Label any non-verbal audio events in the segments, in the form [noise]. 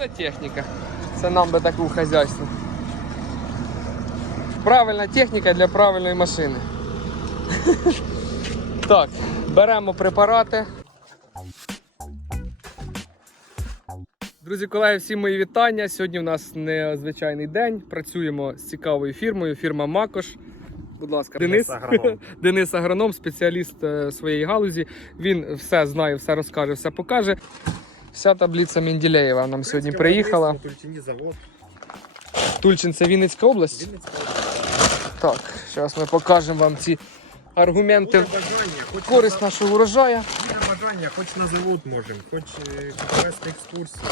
Це техніка. Це нам би таку хазяйство. Правильна техніка для правильної машини. [laughs] Так, беремо препарати. Друзі, колеги, всім мої вітання. Сьогодні у нас незвичайний день. Працюємо з цікавою фірмою. Фірма Макош. Будь ласка, Денис, Денис агроном. [laughs] Денис агроном, спеціаліст е, своєї галузі. Він все знає, все розкаже, все покаже. Вся таблиця Менделєєва нам сьогодні приїхала. Тульчині завод. Тульчин це Вінницька область. Вінницька. Так, зараз ми покажемо вам ці аргументи Буде бажання, хоч користь на, нашого урожаю. бажання, хоч на завод можемо, хоч е, провести екскурсію.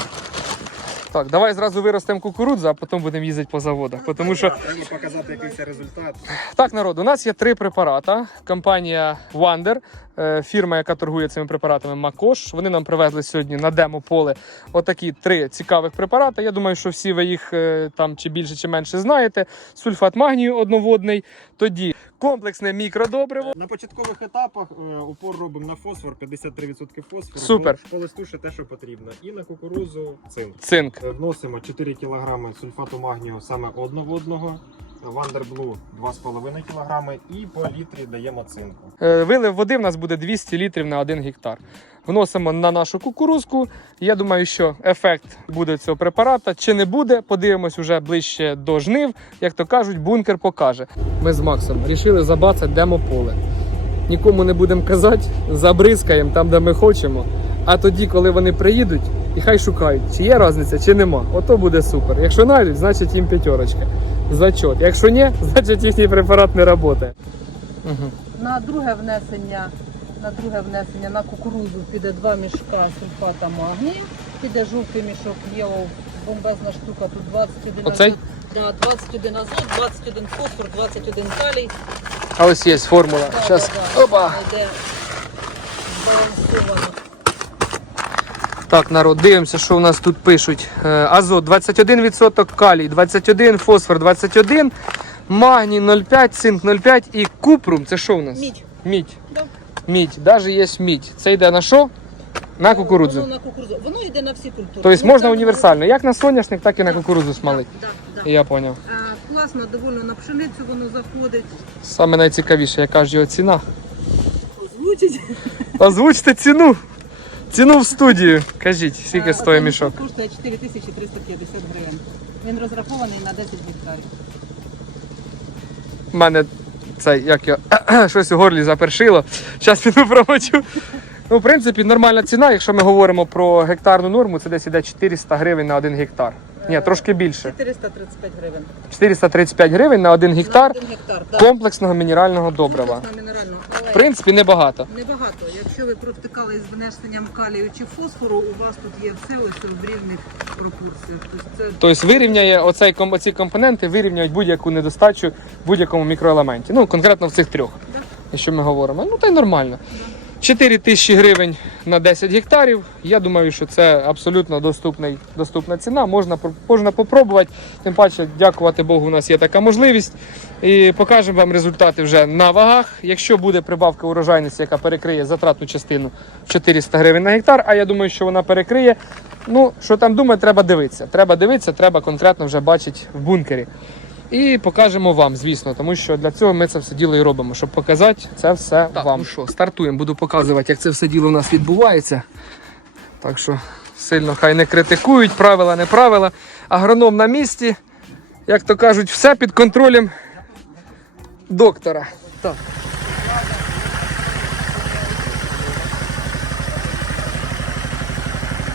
Так, давай зразу виростемо кукурудзу, а потім будемо їздити по заводах. Тому що Треба показати якийсь результат. Так, народ, у нас є три препарати. Компанія Wonder, е, фірма, яка торгує цими препаратами Макош. Вони нам привезли сьогодні на демо поле отакі три цікавих препарати. Я думаю, що всі ви їх е, там чи більше, чи менше знаєте. Сульфат магнію одноводний. Тоді комплексне мікродобриво. На початкових етапах е, упор робимо на фосфор, 53% фосфору. Супер. По, по листу ще те, що потрібно. І на кукурузу цинк. Цинк. Е, Вносимо 4 кг сульфату магнію саме одноводного. Вандерблу 2,5 кг і по літрі даємо цинку. Е, Вилив води в нас буде 200 літрів на 1 гектар. Вносимо на нашу кукурузку. Я думаю, що ефект буде цього препарата. Чи не буде, подивимось уже ближче до жнив. Як то кажуть, бункер покаже. Ми з Максом вирішили забацати демополе. Нікому не будемо казати, забризкаємо там, де ми хочемо. А тоді, коли вони приїдуть, і хай шукають, чи є різниця, чи нема. Ото буде супер. Якщо знайдуть, значить їм п'ятерочка. Зачот. Якщо ні, [laughs] значить їхній препарат не працює. Угу. На друге внесення, на друге внесення на кукурудзу піде два мішка сульфата магнію, піде жовтий мішок ЄО, бомбезна штука, тут 21 Оцей? азот, да, 21 азот, 21 фосфор, 21 калій. А ось є формула. Да, Зараз. да, да, Опа! Йде збалансовано. Так, народ, дивимося, що у нас тут пишуть. Е, Азот 21%, калій 21, фосфор 21, магній 0,5, цинк 0,5 і купрум. Це що у нас? Мідь. Мідь. Да. Мідь. Навіть є мідь. Це йде на що? На кукурудзу. Воно на кукурудзу. Воно йде на всі культури. Тобто Ну, можна універсально, як на соняшник, так і на кукурудзу смалить. Да, да, да. Я зрозумів. А, класно, доволі на пшеницю воно заходить. Саме найцікавіше, яка ж його ціна. Озвучить. Озвучте ціну. Ціну в студію. Кажіть, скільки стоїть мішок? мішок. Коштує 4350 гривень. Він розрахований на 10 гектарів. У мене це як я [clears throat] щось у горлі запершило. Зараз піду промочу. Ну, в принципі, нормальна ціна, якщо ми говоримо про гектарну норму, це десь іде 400 гривень на 1 гектар. Ні, трошки більше. 435 гривень. 435 гривень на один гектар На один гектар, да. комплексного мінерального добрива. Комплексно мінерального. Але В принципі, небагато. небагато. Якщо ви провтикали з внесенням калію чи фосфору, у вас тут є все ось в рівних пропорціях. Тобто це Тобто вирівняє оцей, оці компоненти вирівняють будь-яку недостачу в будь-якому мікроелементі. Ну, конкретно в цих трьох, Да. якщо ми говоримо. Ну, та й нормально. 4 тисячі гривень на 10 гектарів. Я думаю, що це абсолютно доступний, доступна ціна. Можна, можна попробувати. Тим паче, дякувати Богу, у нас є така можливість. І покажемо вам результати вже на вагах. Якщо буде прибавка урожайності, яка перекриє затратну частину в 400 гривень на гектар, а я думаю, що вона перекриє. Ну, що там думати, треба дивитися. Треба дивитися, треба конкретно вже бачити в бункері. І покажемо вам, звісно, тому що для цього ми це все діло і робимо, щоб показати це все вам. Ну що, стартуємо, буду показувати, як це все діло у нас відбувається. Так що сильно хай не критикують, правила, не правила. Агроном на місці, як то кажуть, все під контролем доктора. Так.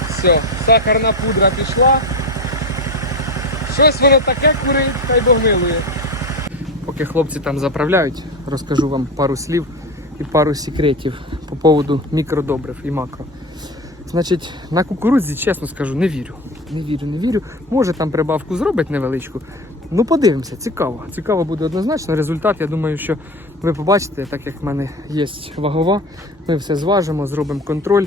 Все, сахарна пудра пішла. Щось воно таке курить, хай Бог милує. Поки хлопці там заправляють, розкажу вам пару слів і пару секретів по поводу мікродобрив і макро. Значить, на кукурудзі, чесно скажу, не вірю. Не вірю, не вірю. Може там прибавку зробить невеличку. Ну, подивимося, цікаво. Цікаво буде однозначно. Результат, я думаю, що ви побачите, так як в мене є вагова, ми все зважимо, зробимо контроль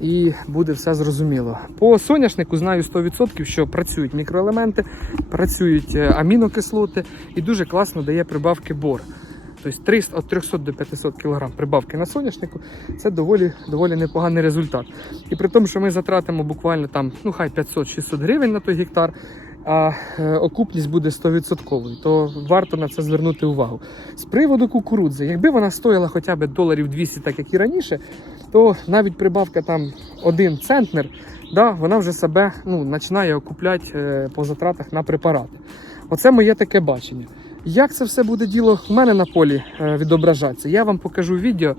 і буде все зрозуміло. По соняшнику знаю 100%, що працюють мікроелементи, працюють е, амінокислоти і дуже класно дає прибавки бор. Тобто 300, від 300 до 500 кг прибавки на соняшнику це доволі, доволі непоганий результат. І при тому, що ми затратимо буквально там, ну хай 500-600 гривень на той гектар, а е, окупність буде 100%, то варто на це звернути увагу. З приводу кукурудзи, якби вона стоїла хоча б доларів 200, так як і раніше, то навіть прибавка там 1 центнер, да, вона вже себе ну, починає окупляти е, по затратах на препарати. Оце моє таке бачення. Як це все буде діло в мене на полі е, відображатися? Я вам покажу відео.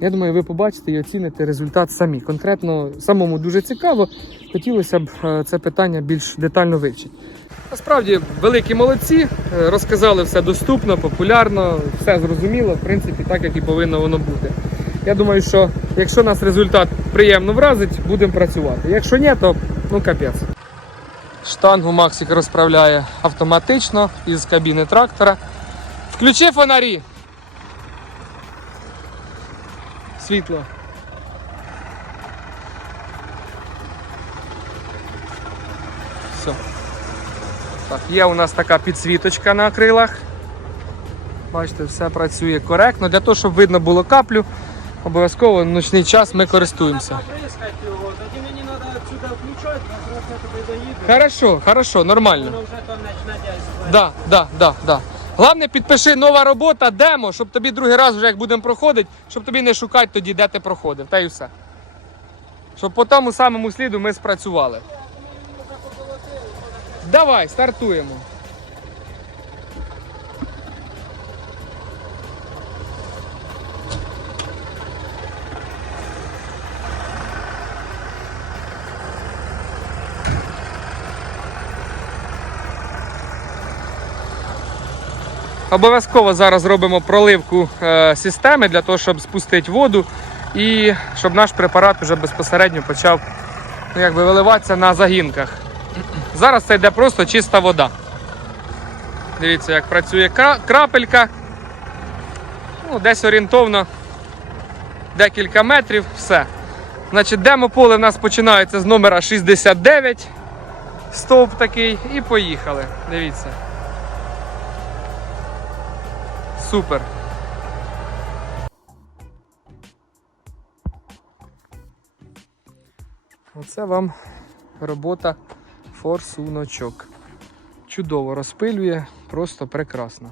Я думаю, ви побачите і оціните результат самі. Конкретно самому дуже цікаво. Хотілося б е, це питання більш детально вивчити. Насправді, великі молодці, е, розказали все доступно, популярно, все зрозуміло, в принципі, так як і повинно воно бути. Я думаю, що якщо нас результат приємно вразить, будемо працювати. Якщо ні, то ну капець. Штангу Максик розправляє автоматично із кабіни трактора. Включи фонарі. Світло. Все. Так, є у нас така підсвіточка на крилах. Бачите, все працює коректно. Для того, щоб видно було каплю, обов'язково в ночний час ми користуємося. Опрыскать его, тоді мені это доїду. Хорошо, хорошо, нормально. Воно вже там почне дійствувати. Да, да, да, да. Головне, підпиши нова робота, демо, щоб тобі другий раз, вже як будемо проходити, щоб тобі не шукати тоді, де ти проходив. Та й все. Щоб по тому самому сліду ми спрацювали. Давай, стартуємо. Обов'язково зараз робимо проливку е, системи для того, щоб спустити воду і щоб наш препарат вже безпосередньо почав ну, якби, виливатися на загінках. Зараз це йде просто чиста вода. Дивіться, як працює крапелька. Ну, десь орієнтовно декілька метрів, все. Значить, демо-поле в нас починається з номера 69. Стовп такий, і поїхали. Дивіться. Супер. Оце вам робота форсуночок. Чудово розпилює, просто прекрасно.